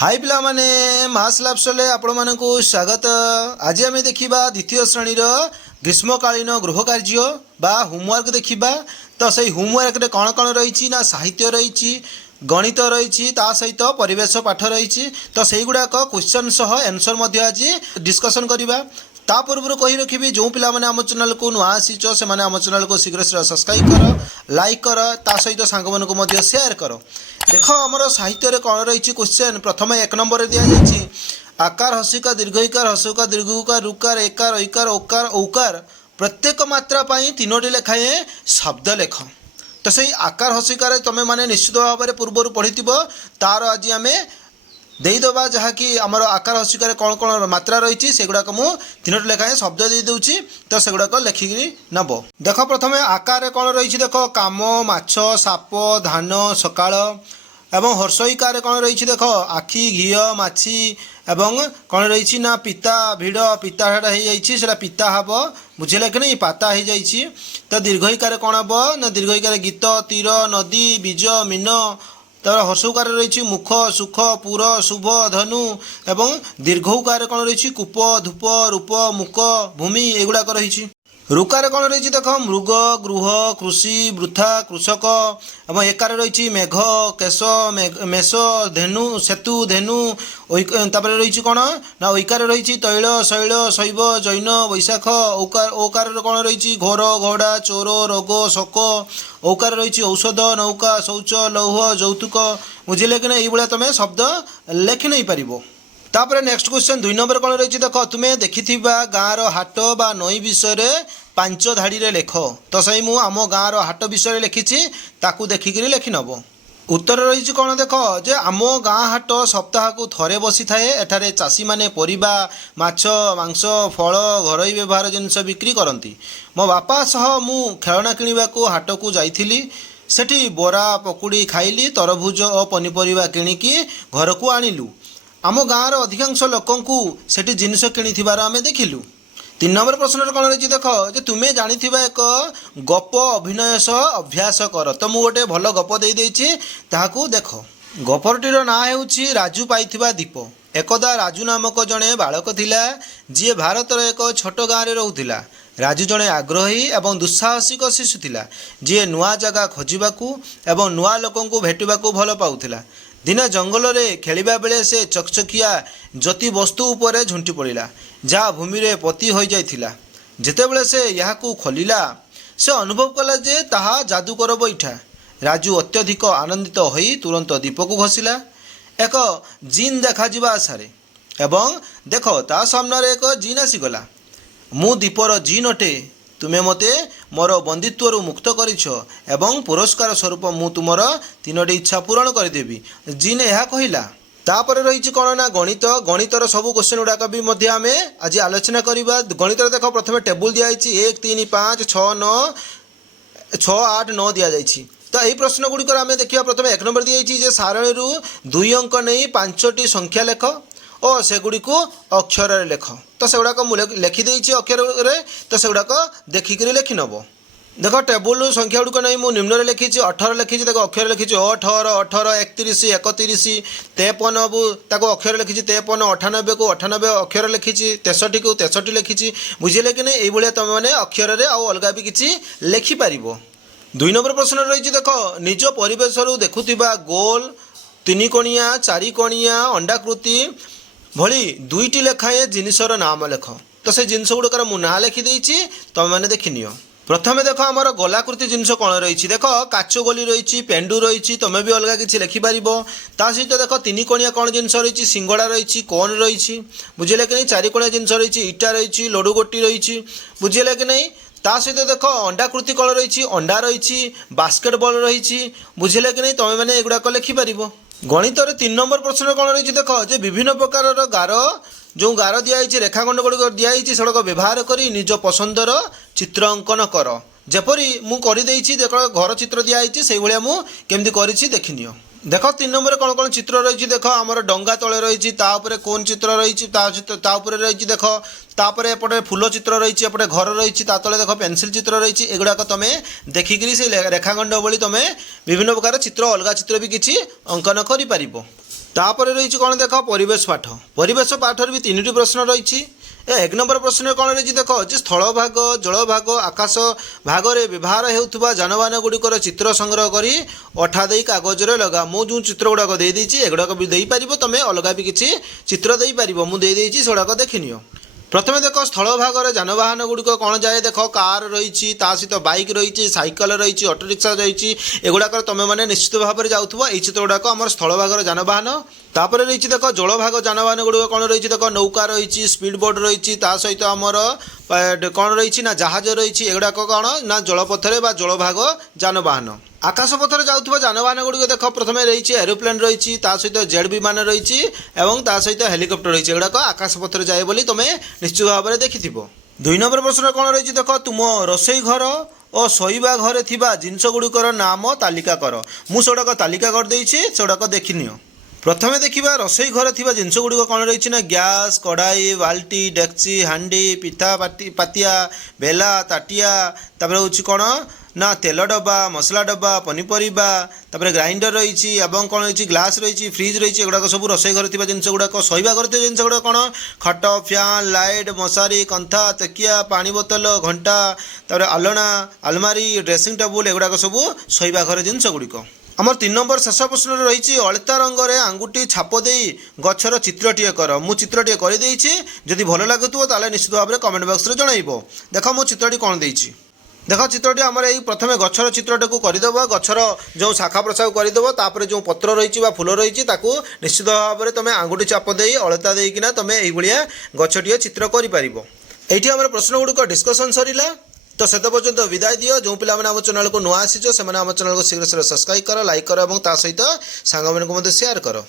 हाय पिला माने मास लाभसले आपण मानकु स्वागत। आज आम देखा द्वितीय श्रेणी ग्रीष्मकालीन गृह कार्य बा होमवर्क देखा। तो सही होमवर्क रे कौन कौन रही ना साहित्य रही, गणित रही, ता सहित परिवेश पाठ रही। तो सही गुड़ाक क्वेश्चन सह आंसर आज डिस्कसन करवा। ता पूर्व कही रखी जो पिला माने आम चैनल को नुआ आसीच से आम चैनल को शीघ्र शीघ्र सब्सक्राइब कर, लाइक कर, ता सहित सांग मानक शेयर कर। देख आमर साहित्य कौन रही क्वेश्चन। प्रथम एक नंबर दिया जाइए आकार हसिका दीर्घईकार हसुका दीर्घकार रुकार एकार ऐकार ओकार औकार प्रत्येक मात्रा पाई तीनोटी लेखाएं शब्द लेख। तो सही आकार हसिकार तुम मैंने निश्चित भाव में पूर्वर पढ़ी तार आज आम देदबा जहाँकि आमर आकार हसिकार कौन कौन मात्रा रही से गुड़ाक मु तीनोटी लेखाएं शब्द दे दूची। तो से गुड़ाक लेखिकी नब। देख प्रथम आकार कौन रही देख काम माछ साप धान सकाळ एवं हर्षईकार कौन रही देख आखि घी माछी एवं कौन रही ना पिता भिड़ पिता हेड़ा हो पिता हम बुझे कि नहीं पाता हो जाइए। तो दीर्घईकार कौन हम ना दीर्घईकार गीत तीर नदी बीज मीन। तब हर्षकार रही मुख सुख पुर शुभ धनु एवं दीर्घकार कौन रही कूप धूप रूप मुक भूमि एगुड़ाक रही। रुकार कौन रही देख मृग गृह कृषि वृथा कृषक एवं एकार रही मेघ केश मेष धेनु सेतु धेनु। तापर रही कौन ना ऐकार रही तैल शैल शैव जैन वैशाख। ओकार कौन रही घोर घोड़ा चोर रोग शोक। औकार रही औषध नौका शौच लौह जौतुक। बुझे कि नहीं ये तुम शब्द लेखि नहीं पार। तापर नेक्स्ट क्वेश्चन 2 नंबर कौन रही देख तुम्हें देखि गाँव हाट बा नई विषय 5 धाड़ी रे लेख। तो सही मु आम गाँव हाट विषय लिखी ताकू देखिकी लेखि नब। उत्तर रही कौन देख जे आम गाँ हाट सप्ताह को थरे बसी थाए। एठारे चाषी माने परिबा माछ मांस फल घरोई व्यवहार जिनस बिक्री करती। मो बापा सह मु खेलना किणवा को हाट को जाइथिली। सेठी बोरा पकुड़ी खाइली तरभुज और पनीपरिबा किणिकी घर को आनिलु। आम गाँव अधिकांश लोकंकु सेठी जिनिस किणिथिबार आमे देखिलु। 3 नंबर प्रश्न कौन रही देख जे तुम्हें जानी एक गप अभिनय सह अभ्यास कर। तो मुझे गोटे भल गप दे देछि ताहाकू देख। गपरटीर ना हेउछि राजू पाइथिबा दीप। एकदा राजू नामक जड़े बालक थिला जी भारतर एक छोट गाँव में रोला। राजू जड़े आग्रही एवं दुस्साहसिक शिशु थिला जी नुआ जगह खोजवाकू एवं नुआ लोकंकु भेटिबाकू भल पाउथिला। दिने जंगल रे खेलिबा बेले से चकचकिया ज्योति वस्तु उपरे झुंटी पड़ा जहाँ भूमि रे पति हो जाइथिला। जेतेबेले से याकू खोलिला से अनुभव कला जे ताहा जादूकर बैठा। राजू अत्यधिक आनंदित होई तुरंत दीप को घोषिला एक जीन देखा जिबा आशारे। एवं देख ता सामने एक जीन आसीगला। मु दीपर जीन अटे तुम्हें मते मोर बंदित्व मुक्त करिछ एवं पुरस्कार स्वरूप मु तुमर 3टी इच्छा पूरण करदेवी जीन यह कहला। तापर रही कौन ना गणित। गणितर सब क्वेश्चन गुड़ाक भी आम आज आलोचना करवा। गणित देख प्रथम टेबुल दिखाई 1 3 5 6 9 6 8 9 दि जाइए। तो यही प्रश्न गुड़िक आम देखा प्रथम 1 नंबर दिखाई सारणी 2 अंक नहीं 5टी संख्या लेख और सेगुड़ी को अक्षर लेख। तो से गुड़ाक लिखिदे अक्षर रे। तो से गुड़ाक देखिक लेखि नब। देख टेबुल संख्या गुड़िक नहीं मुझे निम्न लिखी 18 लिखी देख अक्षर लिखी 18 18 31 31 53 अक्षर लिखी 53 98 को 98 अक्षर लिखी 63 को 63 लिखी। बुझे कि नहीं ये तुम मैंने अक्षर रे आउ अलग भी किसी लिखिपार। 2 नंबर प्रश्न रही देख निज परिवेश देखुवा गोल 3 कोणिया 4 कोणिया अंडाकृति भली 2टी लेखाएं जिनसर नाम लेख। तो से जिनस गुड़ार मु ना लिखिदे तुम मैंने देखनी। प्रथम देख आमर गोलाकृति जिनस कौन रही देख काच गोली रही पेंडु रही तुम्हें भी अलग किसी लिखिपार। ता सहित देख 3 कोणिया कौन जिनस रही सिंगड़ा रही कोन रही। बुझे कि नहीं 4 कोणिया जिनस रही इटा रही लडू गोटी रही। बुझे कि नहीं ता सहित देख अंडाकृति कौन रही अंडा रही बास्केटबॉल रही। बुझे कि नहीं तुम मैंने एगुड़ाक लिखिपार। गणित 3 नंबर प्रश्न कौन रही देख जे विभिन्न प्रकार गार जो गार दिखाई रेखाखंड गुड़िक दिखाई सड़क व्यवहार कर निज पसंदर चित्र अंकन कर। जपरी मु कर देख घर चित्र दिखाई से मुझे करी देखनी। देख 3 नंबर कौन कौन चित्र रही देख आमर डंगा तले रही कौन चित्र रही रही देख तापर एपटे फूल चित्र रही एपटे घर रही तले देख पेनसिल चित्र रही एगुड़ाक तुम देखिक रेखाखंड भली तुम विभिन्न प्रकार चित्र अलग चित्र भी किसी अंकन कर। तापर रही कौन देख परिवेश पाठ भी 3टी प्रश्न रही। एक नंबर प्रश्न कौन रही देख जे स्थल भाग जल भाग आकाश भाग में व्यवहार होता जानवाहन गुड़िकर चित्र संग्रह करी अठा दे कागज लगा। मु जो चित्र गुड़ाक देदेची एगुड़ाक भी देपार तुम अलग भी किसी चित्र देपार मुझे से गुड़ाक देखनी। प्रथम देख स्थल भाग में जानवाहन गुड़िक कौन जाए देख कार रही सहित बाइक रही साइकेल रही ऑटो रिक्शा रही एगुड़ाक तुम मैंने निश्चित भाव में जाऊँ ये चित्र गुड़ाक आम स्थल भाग जानवाहन। तापर रही देख जल भाग जानवाहन गुड़िक कौन रही देख नौका रही स्पीड बोट रही सहित आमर कौन रही ना जहाज रही एगुड़ाक कौन ना जलपथरे जल भाग जानवाहन। आकाश पथर जाऊँ जानवाहन गुड़िक देख प्रथम रही एरोप्लेन रही सहित जेड विमान रही सहित हेलिकप्टर रही एगुड़ाक आकाश पथर जाए बोली तुम निश्चित भाव में देखि। 2 नंबर प्रश्न कौन रही देख तुम रोसई घर और शोइबा घरे थिबा जिनस गुड़िकर नाम तालिका कर। मु सेगुड़ाक तालिका करदे सेगुड़ाक देखनी। प्रथमे देखा रोसई घर थिबा जिनस गुड़िक कौन रही ना गैस कड़ाई बाल्टी डेक्ची हांडी पिठा पातिया बेला ताटिया तापर हूँ कौन ना तेल डब्बा मसला डब्बा पनीपरिया तापर ग्राइंडर रही कौन रही ग्लास रही फ्रिज रही एगुड़ाक सब रोसई घर थिबा जिनस गुड़ाक शोइबा घर थिबा जिनस गुड़ाक कौन खट फैन लाइट मशारी कंथा तकिया पानी बोतल घंटा तापर आलना आलमारी ड्रेसिंग टेबुल एगुड़ाक सब शोइबा घर जिनस गुड़िक। आमर 3 नंबर शेष प्रश्न रही अलता रंग में आंगुठी छाप दे गचर चित्रटीए कर। मु चित्रटीए करदे जदि भल लगुव ताले निश्चित भाव में कमेंट बॉक्स में जनइब। देख मो चित्रटी कौन देछि देख चित्रटी आमर यही प्रथम गचर चित्रटी करदेव गचर जो शाखा प्रशाख करदेव तापर जो पत्र रही फूल रही निश्चित भाव में तुम आंगुठी चाप दे अलता देकिना तुम यह गछटीए चित्र कर। आम प्रश्न गुड़िक डिस्कसन सरिला तो से पर्यंत विदाय दियो। जो पिला आम चैनल को नुआ आसीच से आम चैनल को शीघ्र सब्सक्राइब कर लाइक कर और सहित सांग शेयर कर।